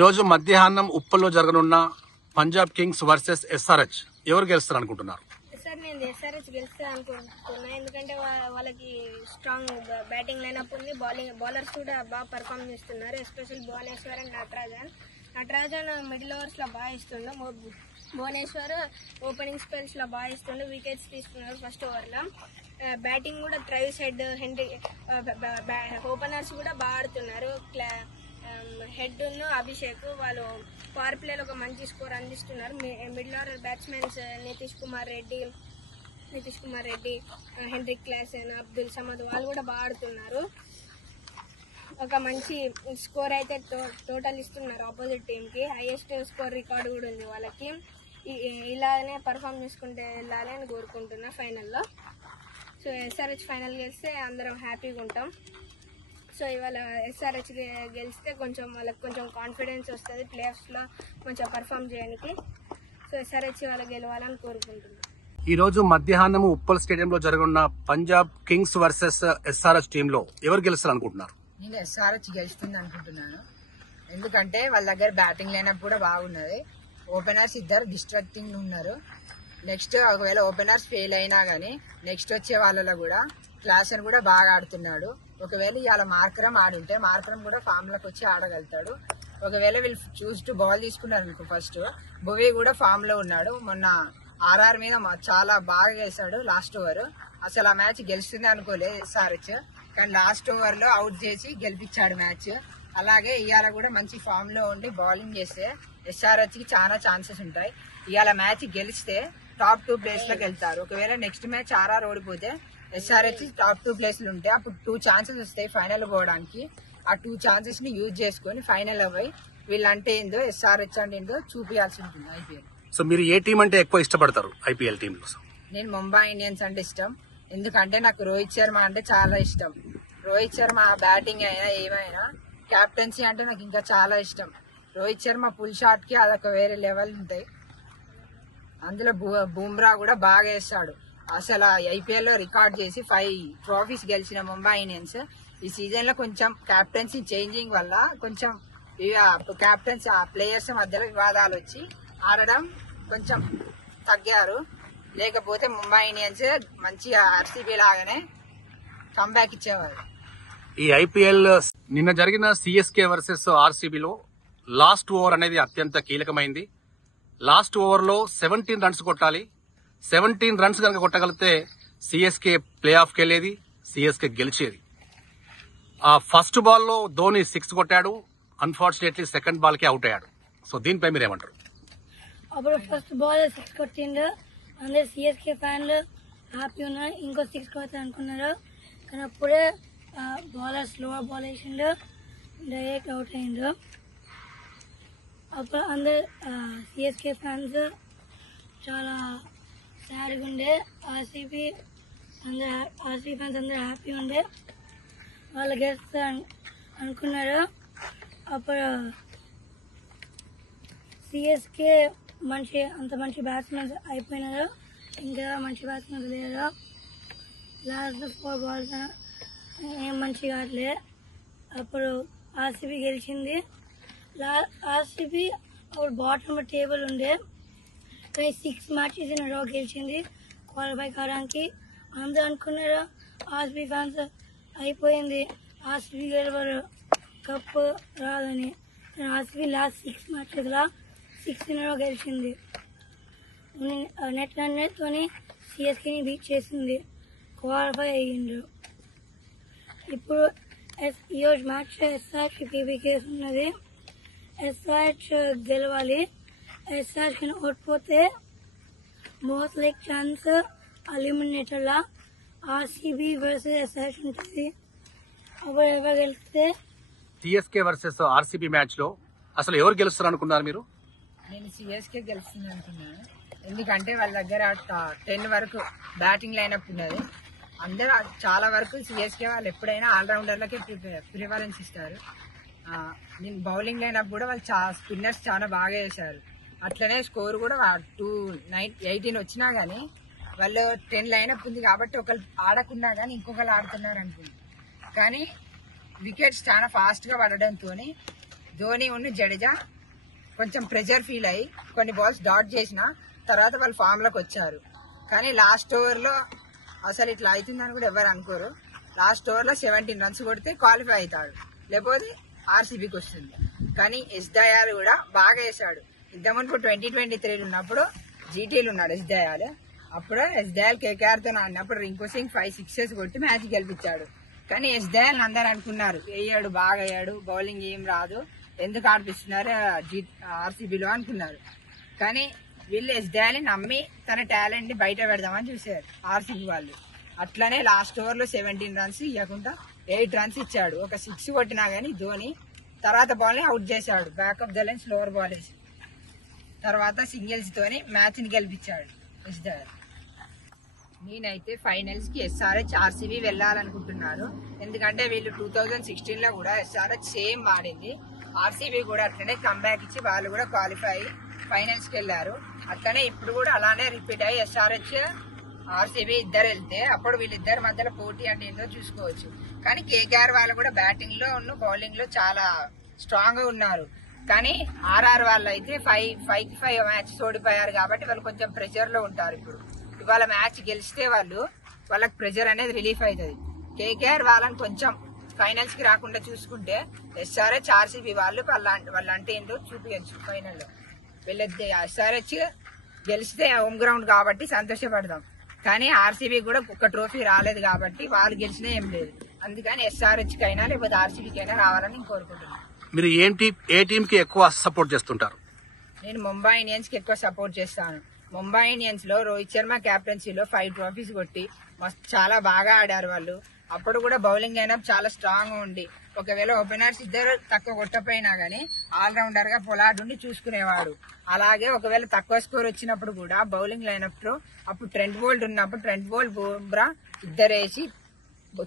ఈరోజు మధ్యాహ్నం ఉప్పల్లో జరగనున్న పంజాబ్ కింగ్స్ వర్సెస్ ఎస్ఆర్హెచ్ ఎవరు గెలుస్తారు అనుకుంటున్నారు? సార్ నేను ఎస్ఆర్హెచ్ గెలుస్తా అనుకుంటున్నా. ఎందుకంటే వాళ్ళకి స్ట్రాంగ్ బ్యాటింగ్ లైనప్ ఉంది, బౌలర్స్ కూడా బాగా పర్ఫామ్ చేస్తున్నారు. Special Bhuvneshwar and Natarajan middle overs లో బాగా ఇస్తుండు. భువనేశ్వర్ ఓపెనింగ్ స్పెల్స్ లో బాగా ఇస్తుండు, వికెట్స్ తీస్తున్నారు ఫస్ట్ ఓవర్ లో. బ్యాటింగ్ కూడా ట్రైవిస్ హెడ్, హెన్రీ ఓపెనర్స్ కూడా బాగా ఆడుతున్నారు. హెడ్ అభిషేక్ వాళ్ళు పవర్ ప్లేలో ఒక మంచి స్కోర్ అందిస్తున్నారు. Middle order batsmen Nitish Kumar Reddy, Heinrich Klaasen, Abdul Samad వాళ్ళు కూడా బాగా ఆడుతున్నారు. ఒక మంచి స్కోర్ అయితే టోటల్ ఇస్తున్నారు ఆపోజిట్ టీమ్ కి. హైయెస్ట్ స్కోర్ రికార్డు కూడా ఉంది వాళ్ళకి. ఇలానే పర్ఫామ్ చేసుకుంటే వెళ్ళాలి అని కోరుకుంటున్నా ఫైనల్లో. సో ఎస్ఆర్హెచ్ ఫైనల్ గెలిస్తే అందరం హ్యాపీగా ఉంటాం. సో ఇవాళ ఎస్ఆర్హెచ్ గెలిస్తే కొంచెం వాళ్ళకి కొంచెం కాన్ఫిడెన్స్ వస్తుంది ప్లేఆఫ్స్ లో కొంచెం పర్ఫామ్ చేయడానికి. సో ఎస్ఆర్హెచ్ వాళ్ళ గెలవాలని కోరుకుంటున్నాం. ఈ రోజు మధ్యాహ్నం ఉప్పల్ స్టేడియంలో జరగనున్న Punjab Kings versus SRH team లో ఎవరు గెలుస్తారు అనుకుంటున్నారు? నేను ఎస్ఆర్హెచ్ గెలుస్తుంది అనుకుంటున్నాను. ఎందుకంటే వాళ్ళ దగ్గర బ్యాటింగ్ లైనప్ కూడా బాగున్నది. ఓపెనర్స్ ఇద్దరు డిస్ట్రాక్టింగ్ ఉన్నారు. నెక్స్ట్ ఒకవేళ ఓపెనర్స్ ఫెయిల్ అయినా గానీ నెక్స్ట్ వచ్చే వాళ్ళలో కూడా క్లాసెన్ కూడా బాగా ఆడుతున్నాడు. ఒకవేళ ఇవాళ మార్కరం ఆడుంటే మార్కరం కూడా ఫామ్ లోకి వచ్చి ఆడగలుగుతాడు. ఒకవేళ వీళ్ళు చూస్ టు బాల్ తీసుకున్నారు అనుకో, ఫస్ట్ భువి కూడా ఫామ్ లో ఉన్నాడు. మొన్న ఆర్ఆర్ మీద చాలా బాగా గెలిచాడు లాస్ట్ ఓవర్. అసలు ఆ మ్యాచ్ గెలుస్తుంది అనుకోలేదు ఎస్ఆర్హెచ్, కానీ లాస్ట్ ఓవర్ లో అవుట్ చేసి గెలిపించాడు మ్యాచ్. అలాగే ఇవాళ కూడా మంచి ఫామ్ లో ఉండి బౌలింగ్ చేస్తే ఎస్ఆర్హెచ్ కి చాలా ఛాన్సెస్ ఉంటాయి. ఇవాళ మ్యాచ్ గెలిస్తే టాప్ 2 ప్లేస్ లోకి వెళ్తారు. ఒకవేళ నెక్స్ట్ మ్యాచ్ ఆర్ఆర్ ఓడిపోతే ఎస్ఆర్హెచ్ టాప్ 2 ప్లేస్లు ఉంటాయి. అప్పుడు 2 ఛాన్సెస్ వస్తాయి ఫైనల్ పోవడానికి. ఆ 2 ఛాన్సెస్ ని యూజ్ చేసుకుని ఫైనల్ అవ్వయి వీళ్ళంటే ఏందో ఎస్ఆర్హెచ్ అంటే ఏందో చూపించాల్సి ఉంటుంది ఐపీఎల్. సో మీరు ఏ టీం అంటే ఎక్కువ ఇష్టపడతారు ఐపీఎల్ టీమ్ లో? నేను ముంబై ఇండియన్స్ అంటే ఇష్టం. ఎందుకంటే నాకు రోహిత్ శర్మ అంటే చాలా ఇష్టం. రోహిత్ శర్మ బ్యాటింగ్ అయినా ఏమైనా క్యాప్టెన్సీ అంటే నాకు ఇంకా చాలా ఇష్టం. రోహిత్ శర్మ పుల్ షాట్ కి అదొక వేరే లెవెల్ ఉంటాయి. అందులో బుమ్రా కూడా బాగా వేస్తాడు. అసలు ఐపీఎల్ లో రికార్డ్ చేసి 5 ట్రోఫీస్ గెలిచిన ముంబై ఇండియన్స్ ఈ సీజన్ లో కొంచెం క్యాప్టెన్సీ చేంజింగ్ వల్ల కొంచెం క్యాప్టెన్స్ ప్లేయర్స్ మధ్యలో వివాదాలు వచ్చి ఆడడం కొంచెం తగ్గారు. లేకపోతే ముంబై ఇండియన్స్ మంచిగా ఆర్సీబీ లాగానే కంబ్యాక్ ఇచ్చేవారు. ఈ ఐపీఎల్ నిన్న జరిగిన సిఎస్కే వర్సెస్ ఆర్సీబీలో లాస్ట్ ఓవర్ అనేది అత్యంత కీలకమైంది. లాస్ట్ ఓవర్ లో 17 రన్స్ కొట్టాలి. 17 రన్స్ కనుక కొట్టగలిగితే సిఎస్కే ప్లే ఆఫ్ కి వెళ్ళేది, సిఎస్కే గెలిచేది. ఆ ఫస్ట్ బాల్ లో ధోని 6 కొట్టాడు. అన్ఫార్చునేట్లీ సెకండ్ బాల్ కి అవుట్ అయ్యాడు. సో దీనిపై మీరు ఏమంటారు? అప్పుడు ఫస్ట్ బాల్ 6 కొట్టిండు, అందరు సిఎస్కే ఫ్యాన్లు హ్యాపీ ఉన్నారు. ఇంకో 6 కొడతారు అనుకున్నారు, కానీ అప్పుడే బౌలర్ స్లోవర్ బాల్ వేసిండు, డైరెక్ట్ అవుట్ అయిండు. అప్పుడు అందరు సిఎస్కే ఫ్యాన్స్ చాలా సాడ్గా ఉండే. ఆర్సీబీ ఫ్యాన్స్ అందరూ హ్యాపీ ఉండే, వాళ్ళు గెలుస్తా అనుకున్నారు. అప్పుడు సిఎస్కే అంత మంచి బ్యాట్స్మెన్స్ అయిపోయినారు, ఇంకా మంచి బ్యాట్స్మెన్స్ లేరు. లాస్ట్ 4 balls ఏం మంచిగా ఆడలే. అప్పుడు ఆర్సీబీ గెలిచింది. ఆర్సీబీ అప్పుడు బాటమ్ టేబుల్ ఉండే, కానీ 6 మ్యాచెస్ ఇన్ రో గెలిచింది క్వాలిఫై కావడానికి. అందరూ అనుకున్నారు ఆర్సీబీ ఫ్యాన్స్ అయిపోయింది, ఆర్సీబీ గెలవరు, కప్పు రాదని. RCB last 6 matches law 6 in row గెలిచింది. నెట్ రన్తోని సిఎస్కేని బీట్ చేసింది, క్వాలిఫై అయ్యిండ్రు. ఇప్పుడు ఈ రోజు మ్యాచ్ ఎస్ఆర్హెచ్ కేబీకేస్ ఉన్నది. ఎస్ఆర్హెచ్ గెలవాలి. ఎస్ఆర్హెచ్ ఓడిపోతే మోస్ట్ లైక్ ఛాన్స్ ఎలిమినేటర్ లా ఆర్సీబీ వర్సెస్ ఎస్ఆర్హెచ్ ఉంటుంది. అప్పుడు ఎవరు గెలిస్తే సిఎస్కే వర్సెస్ ఆర్సీబీ మ్యాచ్ లో అసలు ఎవరు గెలుస్తారు అనుకున్నారు మీరు? నేను సిఎస్కే గెలుస్తుంది అనుకున్నాను. ఎందుకంటే వాళ్ళ దగ్గర 10 వరకు బ్యాటింగ్ లైనప్ ఉన్నది. అందరూ చాలా వరకు సిఎస్కే వాళ్ళు ఎప్పుడైనా ఆల్రౌండర్లకే ప్రిఫరెన్స్ ఇస్తారు. నేను బౌలింగ్ లైనప్ కూడా వాళ్ళు స్పిన్నర్స్ చాలా బాగా వేశారు. అట్లనే స్కోర్ కూడా 218 వచ్చినా గానీ వాళ్ళు 10 లైనప్ ఉంది కాబట్టి ఒకళ్ళు ఆడకున్నా గానీ ఇంకొకరు ఆడుతున్నారు అనుకుంది. కానీ వికెట్స్ చాలా ఫాస్ట్ గా పడడంతో ధోని ఉన్న జడేజా కొంచెం ప్రెషర్ ఫీల్ అయ్యి కొన్ని బాల్స్ డాట్ చేసిన తర్వాత వాళ్ళు ఫామ్ లోకి వచ్చారు. కానీ లాస్ట్ ఓవర్ లో అసలు ఇట్లా అవుతుందని కూడా ఎవరు అనుకోరు. లాస్ట్ ఓవర్ లో 17 రన్స్ కొడితే క్వాలిఫై అవుతాడు, లేకపోతే ఆర్సీబీకి వస్తుంది. కానీ ఎస్ దయాల్ కూడా బాగా వేసాడు. ఇంతకుముందు 2023 ఉన్నప్పుడు జీటీలు ఉన్నాడు ఎస్ దయాల్. అప్పుడు ఎస్ దయాల్ కేకేఆర్ తో ఆడినప్పుడు రింకు సింగ్ 5 సిక్సెస్ కొట్టి మ్యాచ్ గెలిపించాడు. కానీ ఎస్ దయాల్ అందరు అనుకున్నారు వేయాడు, బాగా అయ్యాడు, బౌలింగ్ ఏం రాదు, ఎందుకు ఆడిపిస్తున్నారు ఆర్సీబీలో అనుకున్నారు. కానీ వీళ్ళు ఎస్ దయాల్ నమ్మి తన టాలెంట్ ని బయట పెడదామని చూసారు ఆర్సీబీ వాళ్ళు. అట్లనే లాస్ట్ ఓవర్ లో 17 రన్స్ ఇవ్వకుండా 8 రన్స్ ఇచ్చాడు. ఒక 6 కొట్టినా గానీ ధోని తర్వాత బాల్ ని అవుట్ చేశాడు. Back of the line slower ball వేసి తర్వాత సింగిల్స్ తోని మ్యాచ్ ని గెలిపించాడు ఎస్ దయాల్. నేనైతే ఫైనల్స్ కి ఎస్ఆర్హెచ్ ఆర్సీబీ వెళ్ళాలనుకుంటున్నాను. ఎందుకంటే వీళ్ళు 2016 లో కూడా ఎస్ఆర్హెచ్ సేమ్ ఆడింది. ఆర్సీబీ కూడా అట్లనే కంబ్యాక్ ఇచ్చి వాళ్ళు కూడా క్వాలిఫై అయ్యి ఫైనల్స్ కి వెళ్లారు. అట్లనే ఇప్పుడు కూడా అలానే రిపీట్ అయ్యి ఎస్ఆర్హెచ్ ఆర్సీబీ ఇద్దరు వెళ్తే అప్పుడు వీళ్ళిద్దరి మధ్యలో పోటీ అంటే ఏంటో చూసుకోవచ్చు. కానీ కేకేఆర్ వాళ్ళు కూడా బ్యాటింగ్ లో బౌలింగ్ లో చాలా స్ట్రాంగ్ గా ఉన్నారు. కానీ ఆర్ఆర్ వాళ్ళు అయితే 5 మ్యాచెస్ ఓడిపోయారు కాబట్టి వాళ్ళు కొంచెం ప్రెషర్ లో ఉంటారు. ఇప్పుడు ఇవాళ మ్యాచ్ గెలిస్తే వాళ్ళకి ప్రెషర్ అనేది రిలీఫ్ అవుతుంది. కేకేఆర్ వాళ్ళని కొంచెం ఫైనల్స్ కి రాకుండా చూసుకుంటే ఎస్ఆర్హెచ్ ఆర్సీబీ వాళ్ళంటే ఏంటో చూపించచ్చు ఫైనల్లో. వీళ్ళ ఎస్ఆర్హెచ్ గెలిస్తే హోమ్ గ్రౌండ్ కాబట్టి సంతోషపడదాం. కానీ ఆర్సీబీ కూడా ఒక్క ట్రోఫీ రాలేదు కాబట్టి వాళ్ళు గెలిచినా ఏం లేదు. అందుకని ఎస్ఆర్హెచ్ కైనా లేకపోతే ఆర్సీబీకి అయినా రావాలని నేను కోరుకుంటున్నాను. మీరు ఏ టీం కి ఎక్కువ సపోర్ట్ చేస్తుంటారు? నేను ముంబై ఇండియన్స్ కి ఎక్కువ సపోర్ట్ చేస్తాను. ముంబై ఇండియన్స్ లో రోహిత్ శర్మ క్యాప్టెన్సీలో 5 ట్రోఫీస్ కొట్టి చాలా బాగా ఆడారు వాళ్ళు. అప్పుడు కూడా బౌలింగ్ లైనప్ చాలా స్ట్రాంగ్ ఉండి ఒకవేళ ఓపెనర్స్ ఇద్దరు తక్కువ కొట్టపోయినా గానీ ఆల్రౌండర్ గా పొలార్డ్ ఉండి చూసుకునేవాడు. అలాగే ఒకవేళ తక్కువ స్కోర్ వచ్చినప్పుడు కూడా బౌలింగ్ లైనప్ లో అప్పుడు ట్రెంట్ బోల్ట్ ఉన్నప్పుడు ట్రెంట్ బోల్ట్ బుమ్రా ఇద్దరు వేసి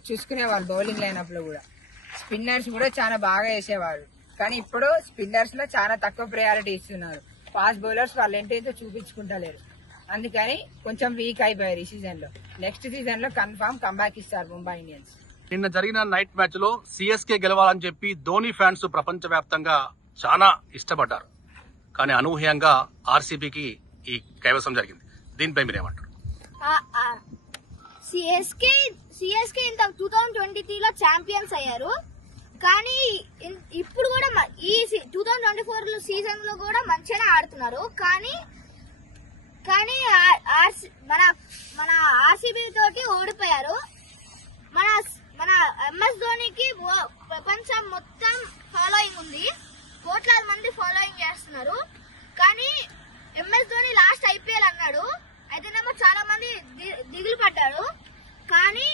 చూసుకునేవాళ్ళు. బౌలింగ్ లైనప్ లో కూడా స్పిన్నర్స్ కూడా చాలా బాగా వేసేవారు. కానీ ఇప్పుడు స్పిన్నర్స్ లో చాలా తక్కువ ప్రయారిటీ ఇస్తున్నారు. ఫాస్ట్ బౌలర్స్ వాళ్ళు ఏంటైతే చూపించుకుంటలేరు. అందుకని కొంచెం వీక్ అయిపోయారు ఈ సీజన్ లో. నెక్స్ట్ సీజన్ లో కన్ఫామ్ కంబ్యాక్ ఇస్తారు ముంబై ఇండియన్స్. నిన్న జరిగిన నైట్ మ్యాచ్ లో సిఎస్కే గెలవాలని చెప్పి ధోని ఫ్యాన్స్ ప్రపంచ వ్యాప్తంగా చాలా ఇష్టపడ్డారు. కానీ అనూహ్యంగా ఆర్సీబీకి ఈ కైవసం జరిగింది. దీనిపై మీరేమంటారు? సిఎస్కే ఇంత 2023లో ఛాంపియన్స్ అయ్యారు. కానీ ఇప్పుడు కూడా ఈ 2024 సీజన్ లో కూడా మంచిగానే ఆడుతున్నారు. కానీ మన ఆర్సీబీ తోటి ఓడిపోయారు. మన ఎంఎస్ ధోనికి ప్రపంచం మొత్తం ఫాలోయింగ్ ఉంది, కోట్లాది మంది ఫాలోయింగ్ చేస్తున్నారు. కానీ ఎంఎస్ ధోని లాస్ట్ ఐపీఎల్ అన్నాడు, అయితేనేమో చాలా మంది దిగులు పడ్డారు. కానీ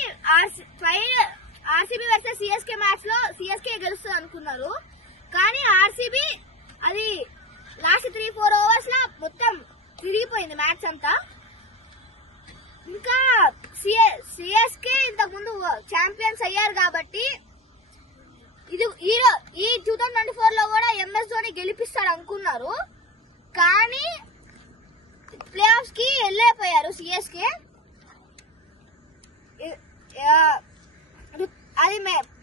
ఆర్సీబీ వర్సెస్ సిఎస్కే మ్యాచ్ లో సిఎస్కే గెలుస్తుంది అనుకున్నారు. కానీ ఆర్సీబీ అది లాస్ట్ 3-4 ఓవర్స్ లో మొత్తం తిరిగిపోయింది మ్యాచ్ అంతా. ఇంకా సిఎస్కే ఇంతకు ముందు ఛాంపియన్స్ అయ్యారు కాబట్టి ఈ 2024 లో కూడా ఎంఎస్ ధోని గెలిపిస్తాడు అనుకున్నారు. కానీ ప్లే ఆఫ్స్ కి వెళ్ళిపోయారు సిఎస్కే. అది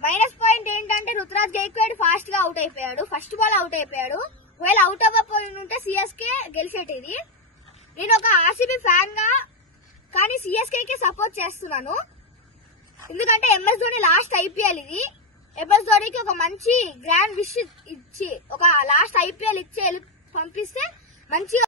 మైనస్ పాయింట్ ఏంటంటే రుతురాజ్ గైక్వాడ్ ఫాస్ట్ గా అవుట్ అయిపోయాడు, ఫస్ట్ బాల్ అవుట్ అయిపోయాడు. ఒకవేళ అవుట్ అవ్వకపోయి ఉంటే సిఎస్కే గెలిచేటిది. నేను ఒక ఆర్సీబీ ఫ్యాన్ గా కానీ సిఎస్కే కి సపోర్ట్ చేస్తున్నాను. ఎందుకంటే ఎంఎస్ ధోని లాస్ట్ ఐపీఎల్ ఇది. ఎంఎస్ ధోనికి ఒక మంచి గ్రాండ్ విష్ ఇచ్చి ఒక లాస్ట్ ఐపీఎల్ ఇచ్చి పంపిస్తే మంచిగా